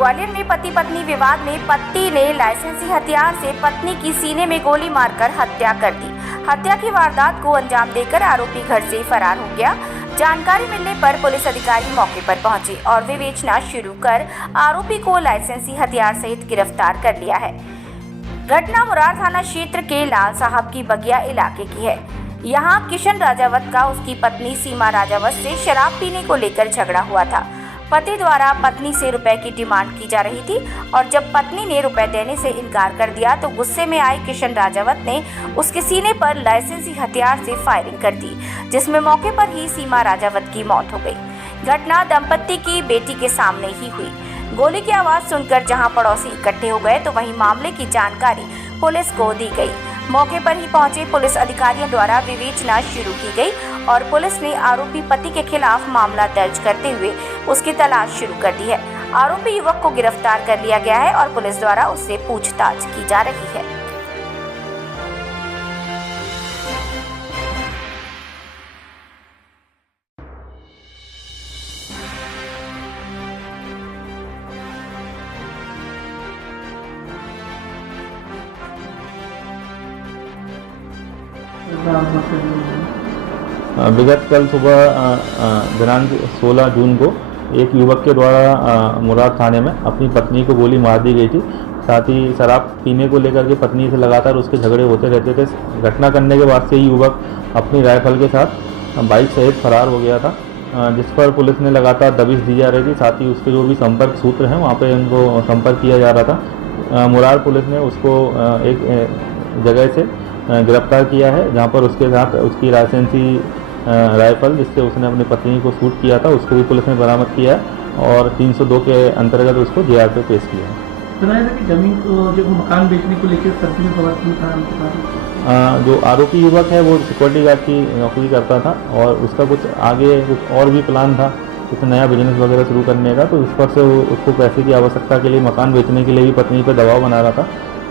ग्वालियर में पति पत्नी विवाद में पति ने लाइसेंसी हथियार से पत्नी की सीने में गोली मारकर हत्या कर दी। हत्या की वारदात को अंजाम देकर आरोपी घर से फरार हो गया। जानकारी मिलने पर पुलिस अधिकारी मौके पर पहुंचे और विवेचना शुरू कर आरोपी को लाइसेंसी हथियार सहित गिरफ्तार कर लिया है। घटना मुरार थाना क्षेत्र के लाल साहब की बगिया इलाके की है। यहाँ किशन राजावत का उसकी पत्नी सीमा राजावत से शराब पीने को लेकर झगड़ा हुआ था। पति द्वारा पत्नी से रुपए की डिमांड की जा रही थी और जब पत्नी ने रुपए देने से इनकार कर दिया तो गुस्से में आए किशन राजावत ने उसके सीने पर लाइसेंसी हथियार से फायरिंग कर दी, जिसमें मौके पर ही सीमा राजावत की मौत हो गई। घटना दंपत्ति की बेटी के सामने ही हुई। गोली की आवाज सुनकर जहां पड़ोसी इकट्ठे हो गए तो वहीं मामले की जानकारी पुलिस को दी गई। मौके पर ही पहुंचे पुलिस अधिकारियों द्वारा विवेचना शुरू की गई और पुलिस ने आरोपी पति के खिलाफ मामला दर्ज करते हुए उसकी तलाश शुरू कर दी है। आरोपी युवक को गिरफ्तार कर लिया गया है और पुलिस द्वारा उससे पूछताछ की जा रही है। विगत कल सुबह दिनांक 16 जून को एक युवक के द्वारा मुरार थाने में अपनी पत्नी को गोली मार दी गई थी। साथ ही शराब पीने को लेकर के पत्नी से लगातार उसके झगड़े होते रहते थे। घटना करने के बाद से ही युवक अपनी राइफल के साथ बाइक सहित फरार हो गया था, जिस पर पुलिस ने लगातार दबिश दी जा रही थी। साथ ही उसके जो भी संपर्क सूत्र हैं वहाँ पे उनको संपर्क किया जा रहा था। मुरार पुलिस ने उसको एक जगह से गिरफ्तार किया है, जहाँ पर उसके साथ उसकी लाइसेंसी राइफल जिससे उसने अपनी पत्नी को शूट किया था उसको भी पुलिस ने बरामद किया है और 302 के अंतर्गत उसको जेआर पे पेश किया है। सुनाया था कि जमीन को जो मकान बेचने को लेकर कंटिन्यू प्रवर्तन था उनके पास। जो आरोपी युवक है वो सिक्योरिटी गार्ड की नौकरी करता था और उसका कुछ आगे कुछ और भी प्लान था, कुछ नया बिजनेस वगैरह शुरू करने का। तो इस पर से उसको पैसे की आवश्यकता के लिए मकान बेचने के लिए भी पत्नी पर दबाव बना रहा था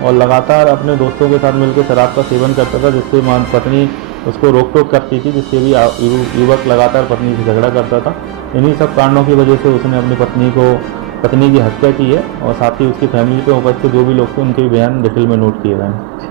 और लगातार अपने दोस्तों के साथ मिलकर शराब का सेवन करता था, जिससे पत्नी उसको रोक टोक करती थी, जिससे भी युवक लगातार पत्नी से झगड़ा करता था। इन्हीं सब कारणों की वजह से उसने अपनी पत्नी की हत्या की है और साथ ही उसकी फैमिली पे उपस्थित जो भी लोग थे उनके भी बयान डिटेल में नोट किए गए हैं।